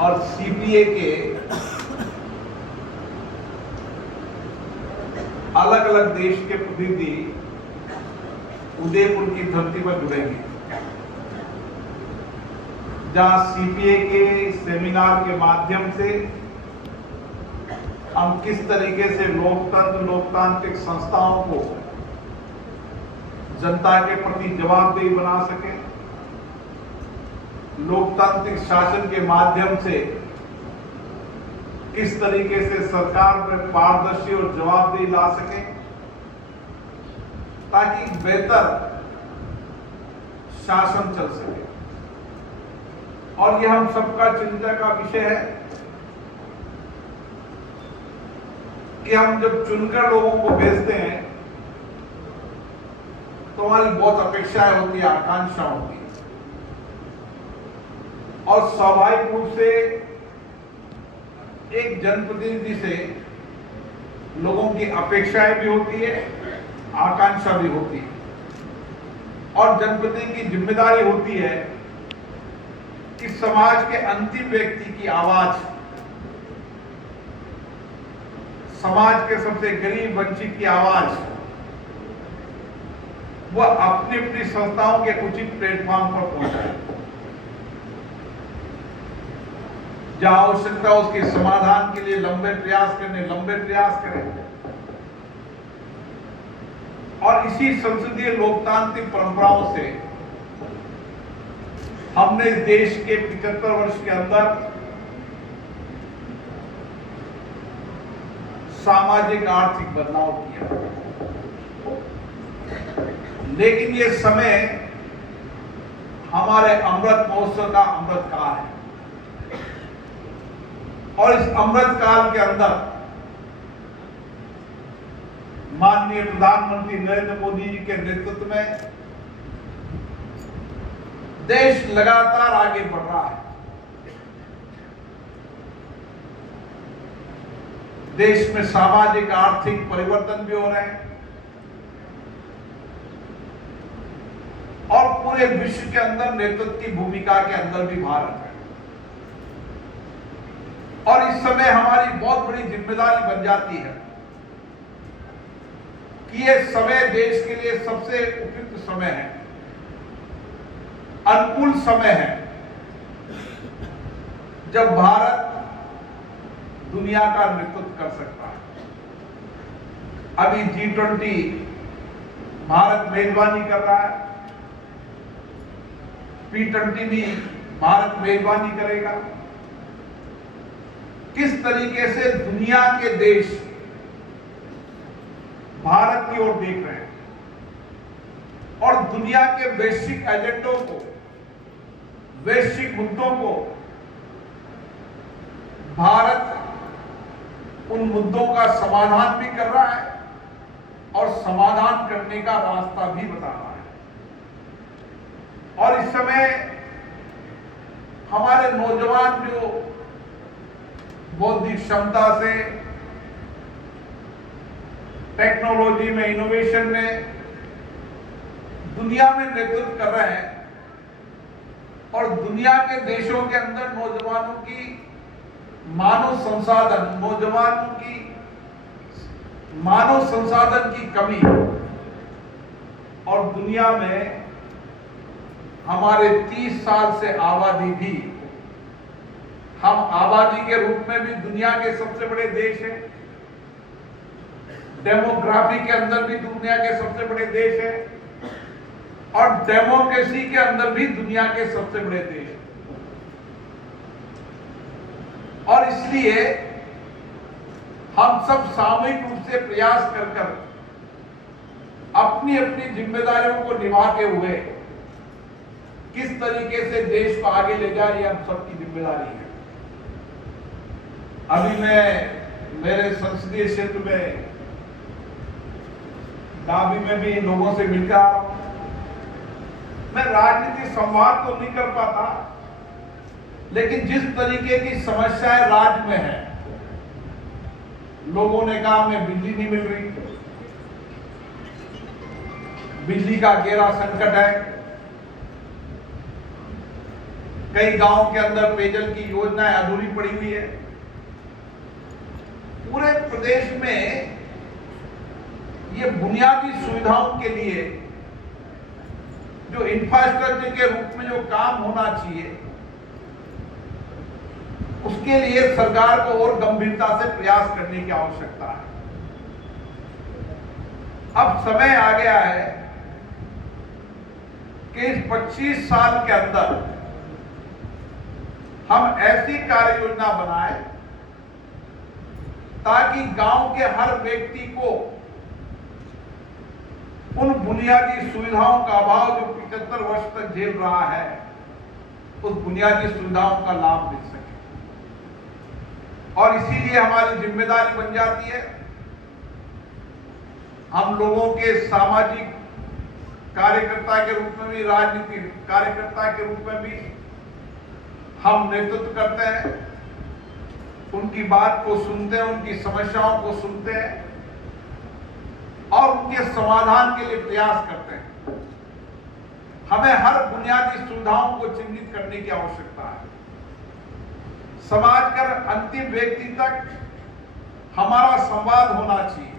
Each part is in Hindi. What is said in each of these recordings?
और सीपीए के अलग अलग देश के प्रतिनिधि उदयपुर की धरती पर जुड़ेंगे, जहां सीपीए के सेमिनार के माध्यम से हम किस तरीके से लोकतांत्रिक संस्थाओं को जनता के प्रति जवाबदेही बना सके, लोकतांत्रिक शासन के माध्यम से किस तरीके से सरकार में पारदर्शी और जवाबदेही ला सके, ताकि बेहतर शासन चल सके। और यह हम सबका चिंता का विषय है कि हम जब चुनकर लोगों को भेजते हैं तो हमारी बहुत अपेक्षाएं होती है, आकांक्षा होती है, और स्वाभाविक रूप से एक जनप्रतिनिधि से लोगों की अपेक्षाएं भी होती है, आकांक्षा भी होती है, और जनप्रतिनिधि की जिम्मेदारी होती है कि समाज के अंतिम व्यक्ति की आवाज, समाज के सबसे गरीब वंचित की आवाज वह अपनी अपनी संस्थाओं के उचित प्लेटफॉर्म पर पहुंचाए, जहां आवश्यकता उसके समाधान के लिए लंबे प्रयास करें। और इसी संसदीय लोकतांत्रिक परंपराओं से हमने इस देश के 75 वर्ष के अंदर सामाजिक आर्थिक बदलाव किया, लेकिन ये समय हमारे अमृत महोत्सव का अमृत काल है, और इस अमृत काल के अंदर माननीय प्रधानमंत्री नरेंद्र मोदी जी के नेतृत्व में देश लगातार आगे बढ़ रहा है। देश में सामाजिक आर्थिक परिवर्तन भी हो रहे हैं, और पूरे विश्व के अंदर नेतृत्व की भूमिका के अंदर भी भारत है। और इस समय हमारी बहुत बड़ी जिम्मेदारी बन जाती है कि यह समय देश के लिए सबसे उपयुक्त समय है, अनुकूल समय है, जब भारत दुनिया का नेतृत्व कर सकता है। अभी G20 भारत मेजबानी कर रहा है, P20 भी भारत मेजबानी करेगा। किस तरीके से दुनिया के देश भारत की ओर देख रहे हैं और दुनिया के वैश्विक एजेंडों को, वैश्विक मुद्दों को भारत उन मुद्दों का समाधान भी कर रहा है और समाधान करने का रास्ता भी बता रहा है। और इस समय हमारे नौजवान जो बौद्धिक क्षमता से, टेक्नोलॉजी में, इनोवेशन में दुनिया में नेतृत्व कर रहे हैं, और दुनिया के देशों के अंदर नौजवानों की मानव संसाधन की कमी, और दुनिया में हमारे 30 साल से आबादी भी, हम आबादी के रूप में भी दुनिया के सबसे बड़े देश हैं, डेमोग्राफी के अंदर भी दुनिया के सबसे बड़े देश हैं, और डेमोक्रेसी के अंदर भी दुनिया के सबसे बड़े देश हैं। और इसलिए हम सब सामूहिक रूप से प्रयास कर अपनी अपनी जिम्मेदारियों को निभाते हुए किस तरीके से देश को आगे ले जाए, ये हम सबकी जिम्मेदारी है। अभी मैं मेरे संसदीय क्षेत्र में डाबी में भी लोगों से मिलकर आ रहा हूं। मैं राजनीतिक संवाद तो नहीं कर पाता, लेकिन जिस तरीके की समस्याएं राज्य में है, लोगों ने कहा हमें बिजली नहीं मिल रही, बिजली का गहरा संकट है, कई गांवों के अंदर पेयजल की योजनाएं अधूरी पड़ी हुई है। पूरे प्रदेश में ये बुनियादी सुविधाओं के लिए जो इंफ्रास्ट्रक्चर के रूप में जो काम होना चाहिए, उसके लिए सरकार को और गंभीरता से प्रयास करने की आवश्यकता है। अब समय आ गया है कि इस 25 साल के अंदर हम ऐसी कार्य योजना बनाएं ताकि गांव के हर व्यक्ति को उन बुनियादी सुविधाओं का अभाव जो 75 वर्ष तक झेल रहा है, उस बुनियादी सुविधाओं का लाभ मिल सके। और इसीलिए हमारी जिम्मेदारी बन जाती है, हम लोगों के सामाजिक कार्यकर्ता के रूप में भी, राजनीतिक कार्यकर्ता के रूप में भी हम नेतृत्व करते हैं, उनकी बात को सुनते हैं, उनकी समस्याओं को सुनते हैं और उनके समाधान के लिए प्रयास करते हैं। हमें हर बुनियादी सुविधाओं को चिन्हित करने की आवश्यकता है। समाज कर अंतिम व्यक्ति तक हमारा संवाद होना चाहिए।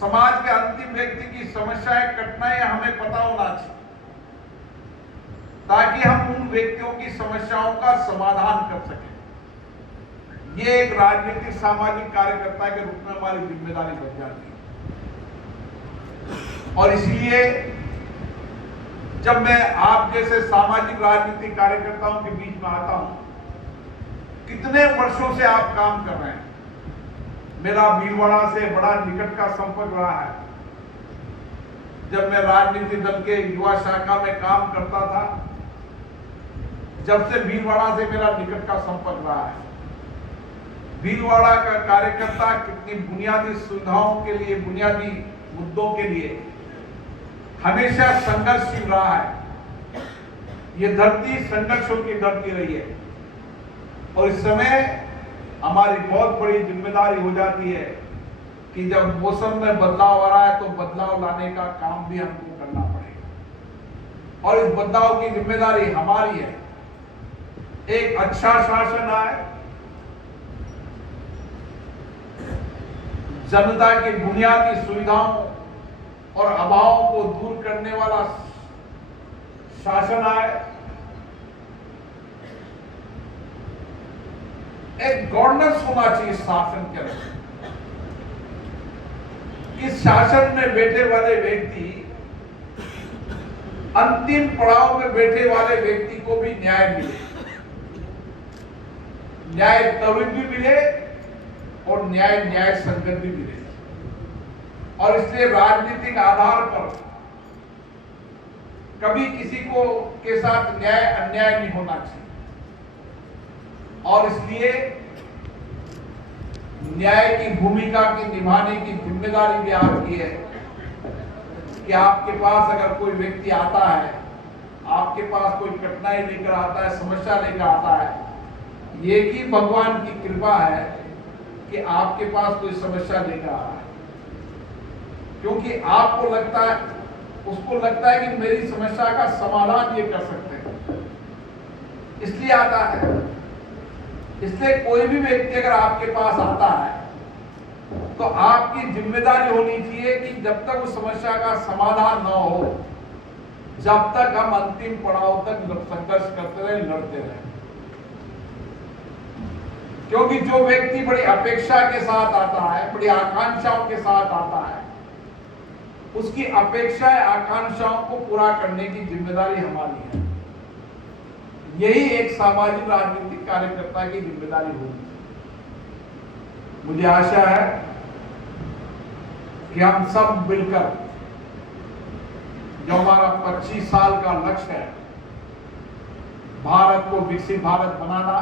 समाज के अंतिम व्यक्ति की समस्याएं, कठिनाइयां हमें पता होना चाहिए ताकि हम उन व्यक्तियों की समस्याओं का समाधान कर सकें। ये एक राजनीतिक सामाजिक कार्यकर्ता के रूप में हमारी जिम्मेदारी बन जाती है। और इसलिए जब मैं आप जैसे सामाजिक राजनीतिक कार्यकर्ताओं के बीच में आता हूं, कितने वर्षों से आप काम कर रहे हैं, मेरा भीलवाड़ा से बड़ा निकट का संपर्क रहा है। जब मैं राजनीतिक दल के युवा शाखा में काम करता था, जब से भीलवाड़ा से मेरा निकट का संपर्क रहा है। भीलवाड़ा का कार्यकर्ता कितनी बुनियादी सुविधाओं के लिए, बुनियादी मुद्दों के लिए हमेशा संघर्षशील रहा है। ये धरती संघर्षों की धरती रही है और इस समय हमारी बहुत बड़ी जिम्मेदारी हो जाती है कि जब मौसम में बदलाव आ रहा है तो बदलाव लाने का काम भी हमको करना पड़ेगा और इस बदलाव की जिम्मेदारी हमारी है। एक अच्छा शासन आए, जनता की बुनियादी सुविधाओं और अभावों को दूर करने वाला शासन आए, एक गवर्नेंस होना चाहिए शासन के अंदर। इस शासन में बैठे वाले व्यक्ति, अंतिम पड़ाव में बैठे वाले व्यक्ति को भी न्याय मिले, न्याय त्वरित भी मिले और न्याय संगत भी मिले। और इसलिए राजनीतिक आधार पर कभी किसी को के साथ न्याय अन्याय नहीं होना चाहिए। और इसलिए न्याय की भूमिका की निभाने की जिम्मेदारी भी आपकी है कि आपके पास अगर कोई व्यक्ति आता है, आपके पास कोई कठिनाई लेकर आता है, समस्या लेकर आता है, ये कि भगवान की कृपा है कि आपके पास कोई समस्या लेकर आ रहा है, क्योंकि आपको लगता है, उसको लगता है कि मेरी समस्या का समाधान ये कर सकते हैं, इसलिए आता है। इसलिए कोई भी व्यक्ति अगर आपके पास आता है तो आपकी जिम्मेदारी होनी चाहिए कि जब तक उस समस्या का समाधान न हो, जब तक हम अंतिम पड़ाव तक संघर्ष करते रहे, लड़ते रहे। क्योंकि जो व्यक्ति बड़ी अपेक्षा के साथ आता है, बड़ी आकांक्षाओं के साथ आता है, उसकी अपेक्षाएं, आकांक्षाओं को पूरा करने की जिम्मेदारी हमारी है। यही एक सामाजिक राजनीतिक कार्यकर्ता की जिम्मेदारी होगी। मुझे आशा है कि हम सब मिलकर जो हमारा 25 साल का लक्ष्य है, भारत को विकसित भारत बनाना,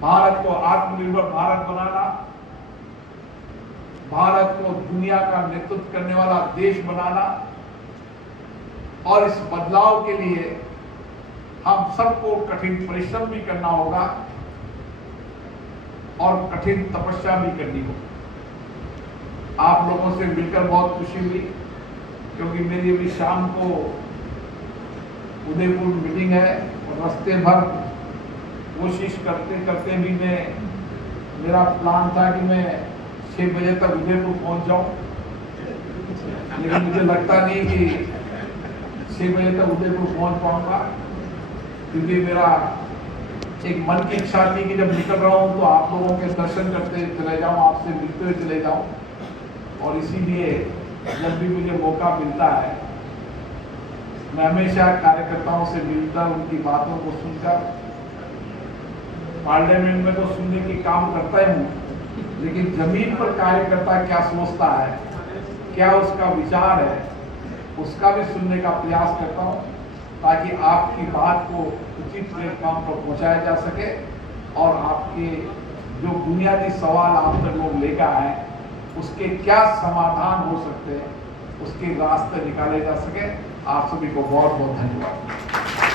भारत को आत्मनिर्भर भारत बनाना, भारत को दुनिया का नेतृत्व करने वाला देश बनाना, और इस बदलाव के लिए हम सबको कठिन परिश्रम भी करना होगा और कठिन तपस्या भी करनी होगी। आप लोगों से मिलकर बहुत खुशी हुई, क्योंकि मेरी अभी शाम को उदयपुर मीटिंग है और रास्ते भर कोशिश करते करते भी मेरा प्लान था कि मैं 6 बजे तक उदयपुर पहुंच जाऊं, लेकिन मुझे लगता नहीं कि 6 बजे तक उदयपुर पहुंच पाऊंगा, क्योंकि मेरा एक मन की इच्छा थी कि जब निकल रहा हूं तो आप लोगों के दर्शन करते चले जाऊं, आपसे मिलते हुए चले जाऊं। और इसीलिए जब भी मुझे मौका मिलता है मैं हमेशा कार्यकर्ताओं से मिलकर उनकी बातों को सुनकर, पार्लियामेंट में तो सुनने की काम करता ही हूँ, लेकिन जमीन पर कार्यकर्ता क्या सोचता है, क्या उसका विचार है, उसका भी सुनने का प्रयास करता हूँ, ताकि आपकी बात को उचित प्लेटफॉर्म पर पहुंचाया जा सके और आपके जो बुनियादी सवाल आप तक लोग लेकर आए उसके क्या समाधान हो सकते हैं, उसके रास्ते निकाले जा सके। आप सभी को बहुत बहुत धन्यवाद।